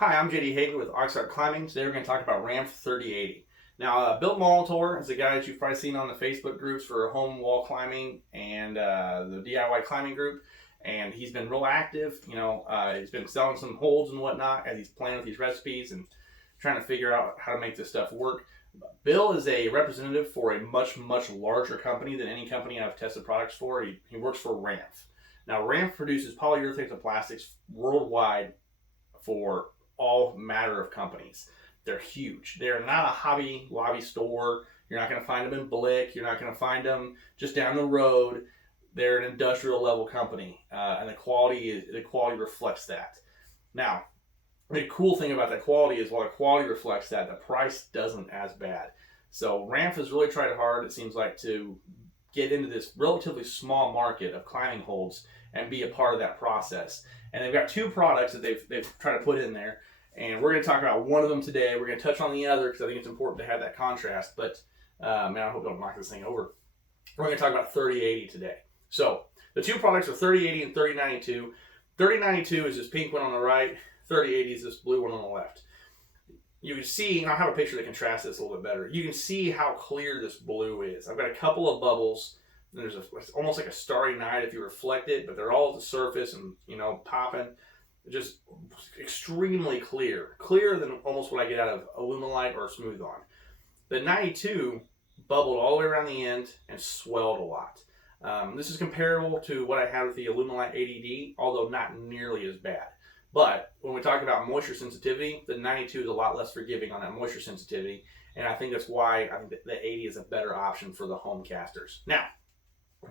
Hi, I'm JD Hagen with Aux'Arc Climbing. Today we're going to talk about Rampf 3080. Now, Bill Molitor is a guy that you've probably seen on the Facebook groups for home wall climbing and the DIY climbing group. And he's been real active. He's been selling some holds and whatnot as he's playing with these recipes and trying to figure out how to make this stuff work. Bill is a representative for a much, much larger company than any company I've tested products for. He works for Rampf. Now, Rampf produces polyurethanes and plastics worldwide for all matter of companies. They're huge. They're not a Hobby Lobby store. You're not going to find them in Blick. You're not going to find them just down the road. They're an industrial level company, and the quality reflects that. Now, the cool thing about that quality is while the quality reflects that, the price doesn't as bad. So Rampf has really tried hard, it seems like, to get into this relatively small market of climbing holds and be a part of that process. And they've got two products that they've tried to put in there. And we're going to talk about one of them today. We're going to touch on the other because I think it's important to have that contrast. But, man, I hope I don't knock this thing over. We're going to talk about 3080 today. So, the two products are 3080 and 3092. 3092 is this pink one on the right. 3080 is this blue one on the left. You can see, and I'll have a picture that contrasts this a little bit better. You can see how clear this blue is. I've got a couple of bubbles. It's almost like a starry night if you reflect it, but they're all at the surface and, popping. Just extremely clear. Clearer than almost what I get out of Alumilite or Smooth On. The 92 bubbled all the way around the end and swelled a lot. This is comparable to what I had with the Alumilite 80D, although not nearly as bad. But when we talk about moisture sensitivity, the 92 is a lot less forgiving on that moisture sensitivity, and I think that's why I think the 80 is a better option for the home casters. Now,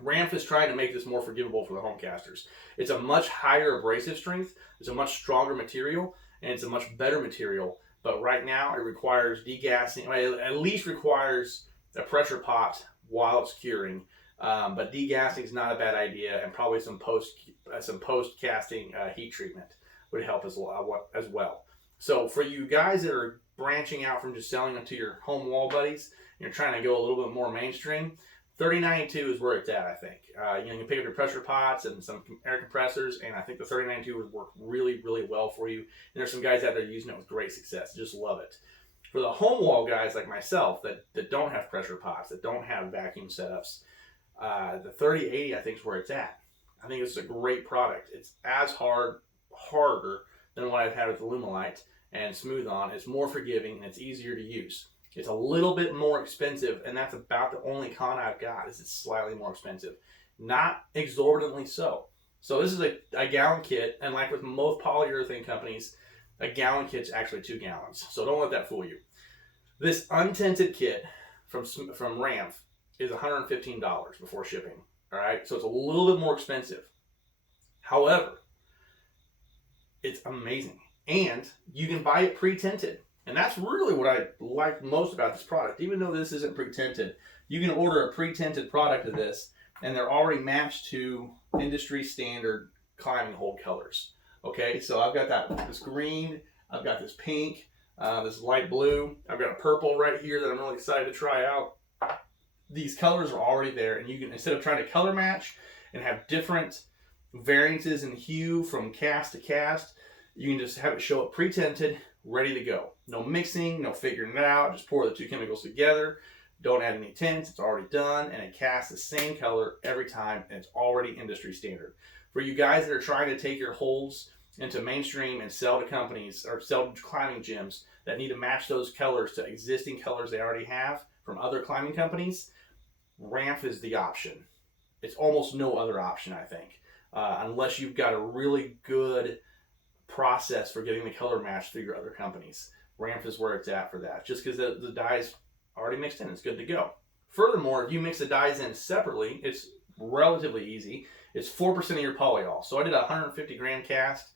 Rampf is trying to make this more forgivable for the home casters. It's a much higher abrasive strength, it's a much stronger material, and it's a much better material. But right now, it requires degassing. It at least requires a pressure pot while it's curing. But degassing is not a bad idea, and probably some post casting heat treatment would help as well. So for you guys that are branching out from just selling them to your home wall buddies, and you're trying to go a little bit more mainstream, 3092 is where it's at, I think. You can pick up your pressure pots and some air compressors, and I think the 3092 would work really, really well for you. And there's some guys out there using it with great success. Just love it. For the home wall guys like myself that don't have pressure pots, that don't have vacuum setups, the 3080 I think is where it's at. I think it's a great product. It's as harder than what I've had with Alumilite and Smooth On. It's more forgiving and it's easier to use. It's a little bit more expensive, and that's about the only con I've got is it's slightly more expensive. Not exorbitantly so. So this is a gallon kit, and like with most polyurethane companies, a gallon kit's actually 2 gallons. So don't let that fool you. This untinted kit from Rampf is $115 before shipping. All right, so it's a little bit more expensive. However, it's amazing, and you can buy it pre-tinted. And that's really what I like most about this product. Even though this isn't pre-tinted, you can order a pre-tinted product of this, and they're already matched to industry standard climbing hold colors. Okay, so I've got this green, I've got this pink, this light blue, I've got a purple right here that I'm really excited to try out. These colors are already there, and you can, instead of trying to color match and have different variances in hue from cast to cast, you can just have it show up pre-tinted, ready to go. No mixing, no figuring it out. Just pour the two chemicals together. Don't add any tints. It's already done, and it casts the same color every time, and it's already industry standard. For you guys that are trying to take your holds into mainstream and sell to companies or sell to climbing gyms that need to match those colors to existing colors they already have from other climbing companies, Rampf is the option. It's almost no other option, I think, unless you've got a really good process for getting the color match through your other companies. Rampf is where it's at for that. Just because the dye's already mixed in, it's good to go. Furthermore, if you mix the dyes in separately, it's relatively easy. It's 4% of your polyol. So I did a 150 gram cast.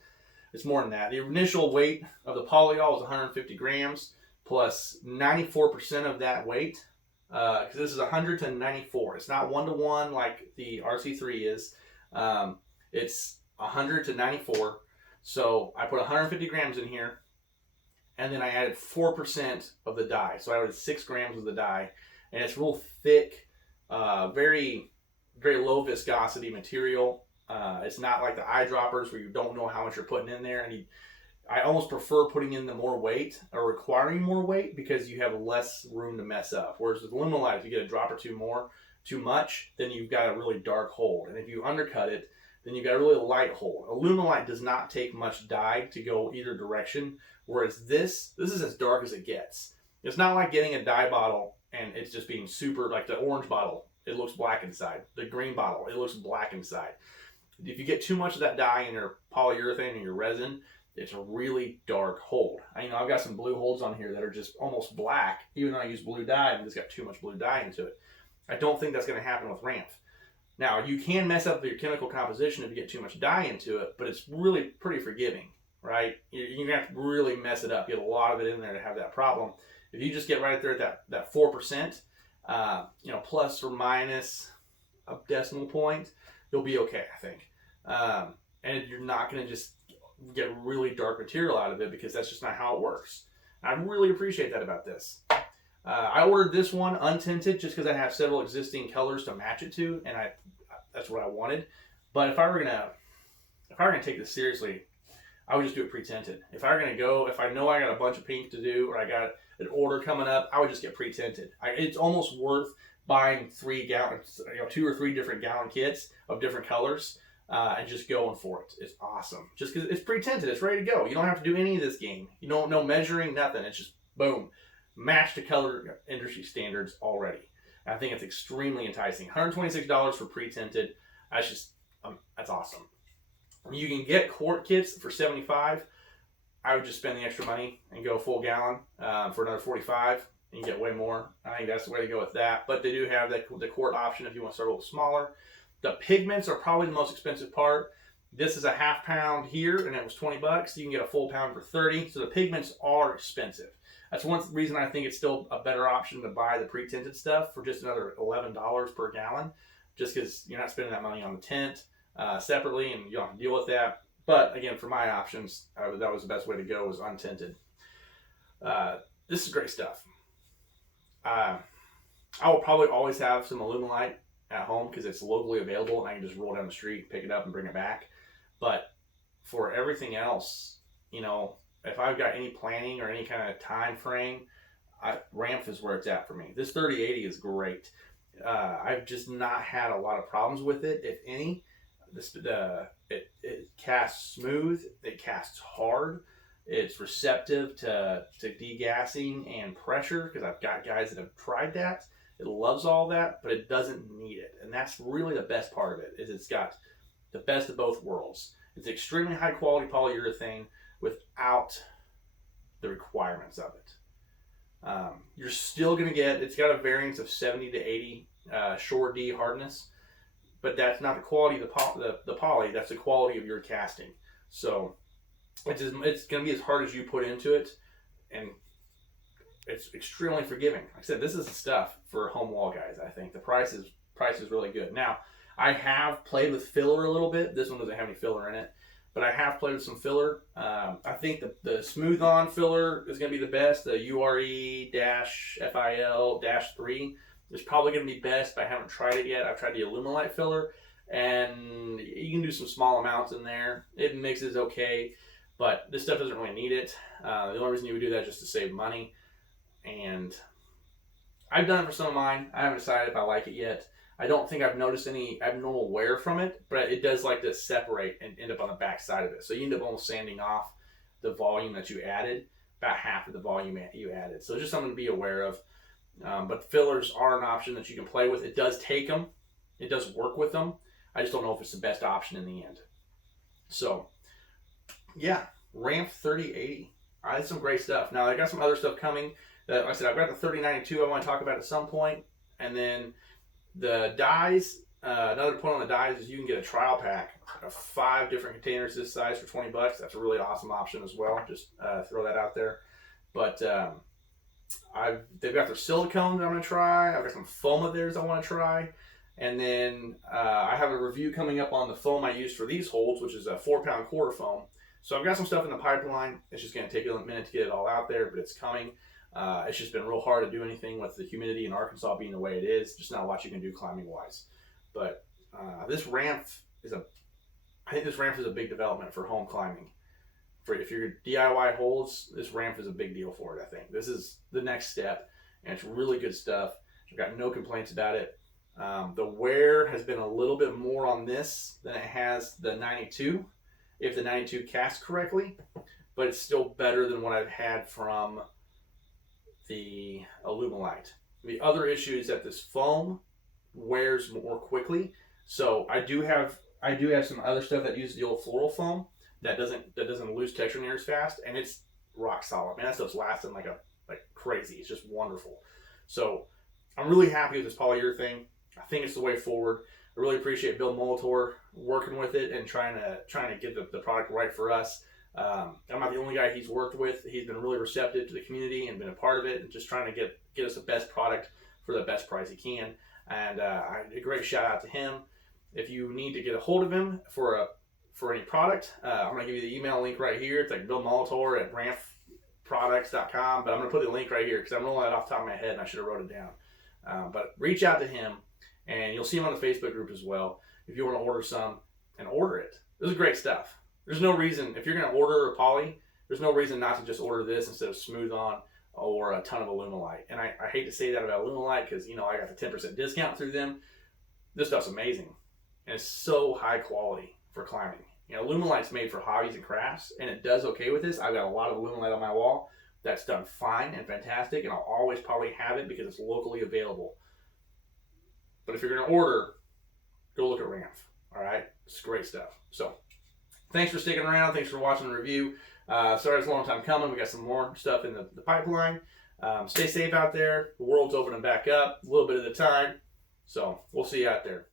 It's more than that. The initial weight of the polyol is 150 grams plus 94% of that weight. Because this is 100 to 94. It's not 1-to-1 like the RC3 is. It's 100 to 94. So I put 150 grams in here, and then I added 4% of the dye. So I added 6 grams of the dye, and it's real thick, very, very low viscosity material. It's not like the eyedroppers where you don't know how much you're putting in there, and I almost prefer putting in the more weight or requiring more weight because you have less room to mess up. Whereas with Alumilite, if you get a drop or two more, too much, then you've got a really dark hold. And if you undercut it, then you've got a really light hold. Alumilite does not take much dye to go either direction, whereas this is as dark as it gets. It's not like getting a dye bottle and it's just being super, like the orange bottle, it looks black inside. The green bottle, it looks black inside. If you get too much of that dye in your polyurethane and your resin, it's a really dark hold. I've got some blue holds on here that are just almost black, even though I use blue dye and it's got too much blue dye into it. I don't think that's going to happen with Rampf. Now, you can mess up your chemical composition if you get too much dye into it, but it's really pretty forgiving, right? You're going to have to really mess it up. You have a lot of it in there to have that problem. If you just get right there at that 4%, plus or minus a decimal point, you'll be okay, I think. And you're not going to just get really dark material out of it because that's just not how it works. I really appreciate that about this. I ordered this one untinted just because I have several existing colors to match it to, and that's what I wanted. But if I were gonna take this seriously, I would just do it pre-tinted. If I know I got a bunch of pink to do or I got an order coming up, I would just get pre-tinted. It's almost worth buying 3 gallons, 2 or 3 different gallon kits of different colors and just going for it. It's awesome. Just because it's pre-tinted, it's ready to go. You don't have to do any of this game. You don't know measuring, nothing. It's just boom. Match the color industry standards already. I think it's extremely enticing. $126 for pre-tinted. That's awesome. You can get quart kits for $75. I would just spend the extra money and go full gallon for another $45. And you get way more. I think that's the way to go with that. But they do have the quart option if you want to start a little smaller. The pigments are probably the most expensive part. This is a half pound here, and it was $20. You can get a full pound for $30. So the pigments are expensive. That's one reason I think it's still a better option to buy the pre-tinted stuff for just another $11 per gallon, just because you're not spending that money on the tint separately, and you don't have to deal with that. But again, for my options, that was the best way to go, was untinted. This is great stuff. I will probably always have some Alumilite at home because it's locally available and I can just roll down the street, pick it up, and bring it back. But for everything else, if I've got any planning or any kind of time frame, Rampf is where it's at for me. This 3080 is great. I've just not had a lot of problems with it, if any. It casts smooth. It casts hard. It's receptive to degassing and pressure because I've got guys that have tried that. It loves all that, but it doesn't need it. And that's really the best part of it, is it's got the best of both worlds. It's extremely high quality polyurethane without the requirements of it. You're still going to it's got a variance of 70 to 80 Shore D hardness, but that's not the quality of the poly, that's the quality of your casting. So it's going to be as hard as you put into it, and it's extremely forgiving. Like I said, this is the stuff for home wall guys. I think the price is really good. Now, I have played with filler a little bit. This one doesn't have any filler in it, but I have played with some filler. I think the smooth on filler is going to be the best. The URE-FIL-3 is probably going to be best, but I haven't tried it yet. I've tried the Alumilite filler, and you can do some small amounts in there. It mixes okay, but this stuff doesn't really need it. The only reason you would do that is just to save money. And I've done it for some of mine. I haven't decided if I like it yet. I don't think I've noticed any abnormal wear from it, but it does like to separate and end up on the back side of it. So you end up almost sanding off the volume that you added, about half of the volume you added. So just something to be aware of. But fillers are an option that you can play with. It does take them. It does work with them. I just don't know if it's the best option in the end. So, yeah, Rampf 3080. That's some great stuff. Now, I got some other stuff coming. Like I said, I've got the 3092 I want to talk about at some point. And then the dyes, another point on the dyes is you can get a trial pack of 5 different containers this size for $20. That's a really awesome option as well. Just throw that out there. But they've got their silicones I'm going to try. I've got some foam of theirs I want to try. And then I have a review coming up on the foam I used for these holds, which is a 4-pound quarter foam. So I've got some stuff in the pipeline. It's just going to take a minute to get it all out there, but it's coming. It's just been real hard to do anything with the humidity in Arkansas being the way it is. Just not a lot you can do climbing wise. But I think this Rampf is a big development for home climbing. for if your DIY holds, this Rampf is a big deal for it. I think this is the next step, and it's really good stuff. I've got no complaints about it. The wear has been a little bit more on this than it has the 92, if the 92 casts correctly, but it's still better than what I've had from the Alumilite. The other issue is that this foam wears more quickly. So I do have some other stuff that uses the old floral foam that doesn't lose texture near as fast, and it's rock solid. Man, that stuff's lasting like crazy. It's just wonderful. So I'm really happy with this polyurethane. I think it's the way forward. I really appreciate Bill Molitor working with it and trying to get the product right for us. I'm not the only guy he's worked with. He's been really receptive to the community and been a part of it, and just trying to get us the best product for the best price he can. And a great shout out to him. If you need to get a hold of him for any product, I'm going to give you the email link right here. It's like Bill Molitor at rampfproducts.com, but I'm going to put the link right here because I'm rolling it off the top of my head and I should have wrote it down. But reach out to him, and you'll see him on the Facebook group as well if you want to order some, and order it. This is great stuff. There's no reason, if you're going to order a poly, there's no reason not to just order this instead of Smooth On or a ton of Alumilite. And I hate to say that about Alumilite because, I got the 10% discount through them. This stuff's amazing. And it's so high quality for climbing. Alumilite's made for hobbies and crafts, and it does okay with this. I've got a lot of Alumilite on my wall. That's done fine and fantastic, and I'll always probably have it because it's locally available. But if you're going to order, go look at Rampf. All right? It's great stuff. So, thanks for sticking around. Thanks for watching the review. Sorry it's a long time coming. We got some more stuff in the pipeline. Stay safe out there. The world's opening back up a little bit at a time. So, we'll see you out there.